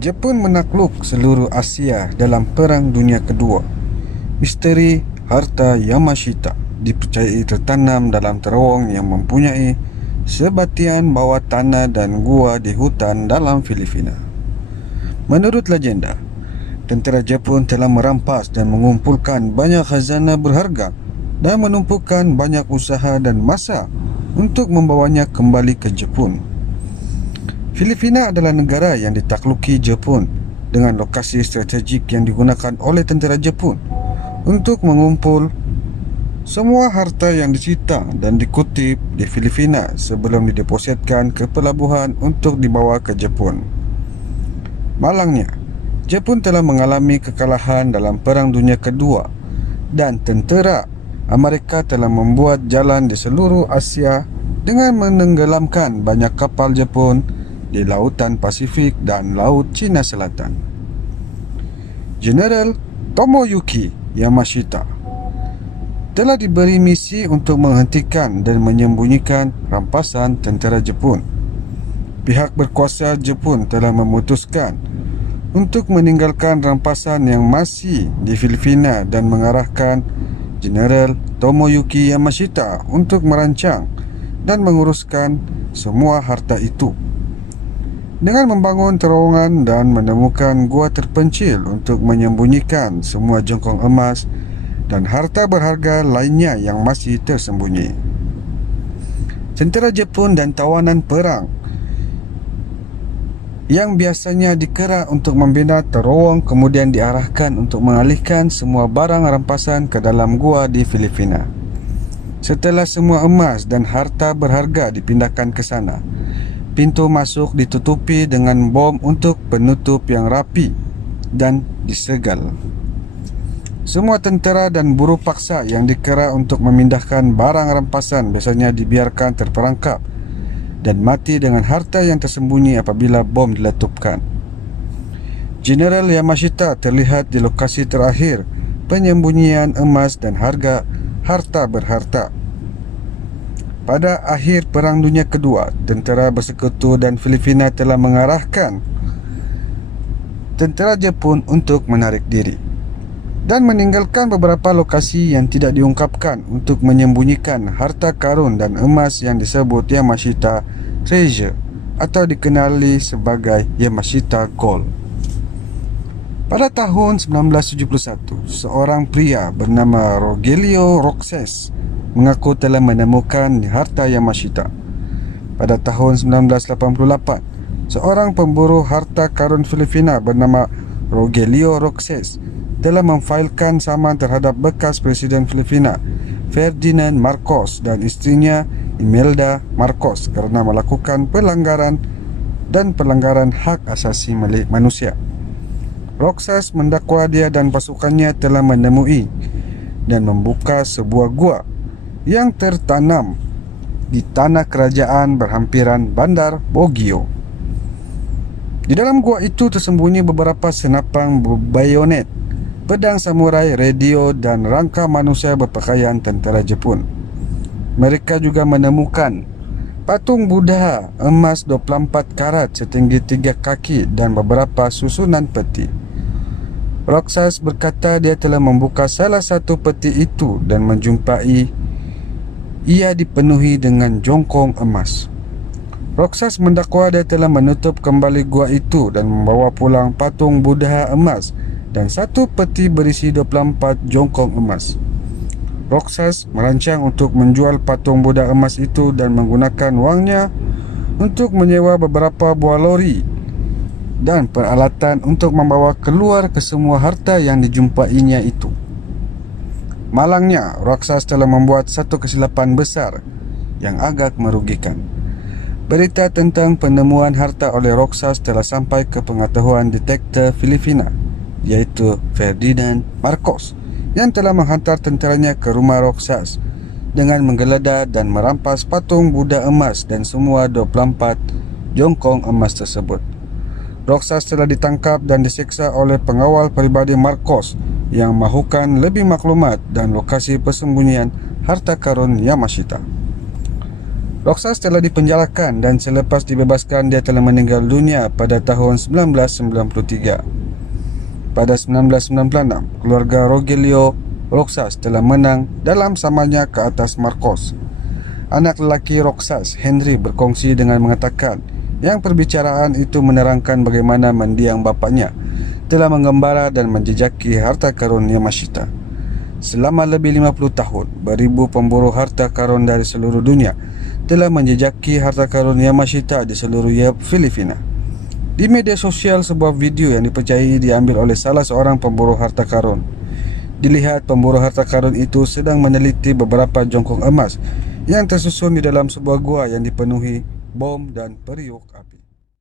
Jepun menakluk seluruh Asia dalam Perang Dunia Kedua. Misteri harta Yamashita dipercayai tertanam dalam terowong yang mempunyai sebatian bawah tanah dan gua di hutan dalam Filipina. Menurut legenda, tentera Jepun telah merampas dan mengumpulkan banyak khazanah berharga dan menumpukan banyak usaha dan masa untuk membawanya kembali ke Jepun. Filipina adalah negara yang ditakluki Jepun dengan lokasi strategik yang digunakan oleh tentera Jepun untuk mengumpul semua harta yang disita dan dikutip di Filipina sebelum didepositkan ke pelabuhan untuk dibawa ke Jepun. Malangnya, Jepun telah mengalami kekalahan dalam Perang Dunia Kedua dan tentera Amerika telah membuat jalan di seluruh Asia dengan menenggelamkan banyak kapal Jepun di Lautan Pasifik dan Laut Cina Selatan. Jeneral Tomoyuki Yamashita telah diberi misi untuk menghentikan dan menyembunyikan rampasan tentera Jepun. Pihak berkuasa Jepun telah memutuskan untuk meninggalkan rampasan yang masih di Filipina dan mengarahkan Jeneral Tomoyuki Yamashita untuk merancang dan menguruskan semua harta itu. Dengan membangun terowongan dan menemukan gua terpencil untuk menyembunyikan semua jongkong emas dan harta berharga lainnya yang masih tersembunyi. Tentera Jepun dan tawanan perang yang biasanya dikera untuk membina terowong kemudian diarahkan untuk mengalihkan semua barang rampasan ke dalam gua di Filipina. Setelah semua emas dan harta berharga dipindahkan ke sana, pintu masuk ditutupi dengan bom untuk penutup yang rapi dan disegal. Semua tentera dan buruh paksa yang dikera untuk memindahkan barang rampasan biasanya dibiarkan terperangkap dan mati dengan harta yang tersembunyi apabila bom diletupkan. Jeneral Yamashita terlihat di lokasi terakhir penyembunyian emas dan harta berharta. Pada akhir Perang Dunia Kedua, tentera bersekutu dan Filipina telah mengarahkan tentera Jepun untuk menarik diri dan meninggalkan beberapa lokasi yang tidak diungkapkan untuk menyembunyikan harta karun dan emas yang disebut Yamashita Treasure atau dikenali sebagai Yamashita Gold. Pada tahun 1971, seorang pria bernama Rogelio Roxas mengaku telah menemukan harta Yamashita. Pada tahun 1988, seorang pemburu harta karun Filipina bernama Rogelio Roxas telah memfailkan saman terhadap bekas Presiden Filipina Ferdinand Marcos dan istrinya Imelda Marcos kerana melakukan pelanggaran hak asasi manusia. Roxas mendakwa dia dan pasukannya telah menemui dan membuka sebuah gua yang tertanam di tanah kerajaan berhampiran Bandar Baguio. Di dalam gua itu tersembunyi beberapa senapang bayonet, pedang samurai, radio dan rangka manusia berpakaian tentera Jepun. Mereka juga menemukan patung Buddha emas 24 karat setinggi 3 kaki dan beberapa susunan peti. Roxas berkata dia telah membuka salah satu peti itu dan menjumpai ia dipenuhi dengan jongkong emas. Roxas mendakwa dia telah menutup kembali gua itu dan membawa pulang patung Buddha emas dan satu peti berisi 24 jongkong emas. Roxas merancang untuk menjual patung Buddha emas itu dan menggunakan wangnya untuk menyewa beberapa buah lori dan peralatan untuk membawa keluar ke semua harta yang dijumpainya itu. Malangnya, Roxas telah membuat satu kesilapan besar yang agak merugikan. Berita tentang penemuan harta oleh Roxas telah sampai ke pengetahuan detektor Filipina, iaitu Ferdinand Marcos, yang telah menghantar tenteranya ke rumah Roxas dengan menggeledah dan merampas patung Buddha emas dan semua 24 jongkong emas tersebut. Roxas telah ditangkap dan diseksa oleh pengawal peribadi Marcos yang mahukan lebih maklumat dan lokasi persembunyian harta karun Yamashita. Roxas telah dipenjarakan dan selepas dibebaskan dia telah meninggal dunia pada tahun 1993. Pada 1996, keluarga Rogelio Roxas telah menang dalam samannya ke atas Marcos. Anak lelaki Roxas, Henry, berkongsi dengan mengatakan yang perbicaraan itu menerangkan bagaimana mendiang bapaknya telah menggembara dan menjejaki harta karun Yamashita. Selama lebih 50 tahun, beribu pemburu harta karun dari seluruh dunia telah menjejaki harta karun Yamashita di seluruh Filipina. Di media sosial, sebuah video yang dipercayai diambil oleh salah seorang pemburu harta karun. Dilihat pemburu harta karun itu sedang meneliti beberapa jongkok emas yang tersusun di dalam sebuah gua yang dipenuhi bom dan periuk api.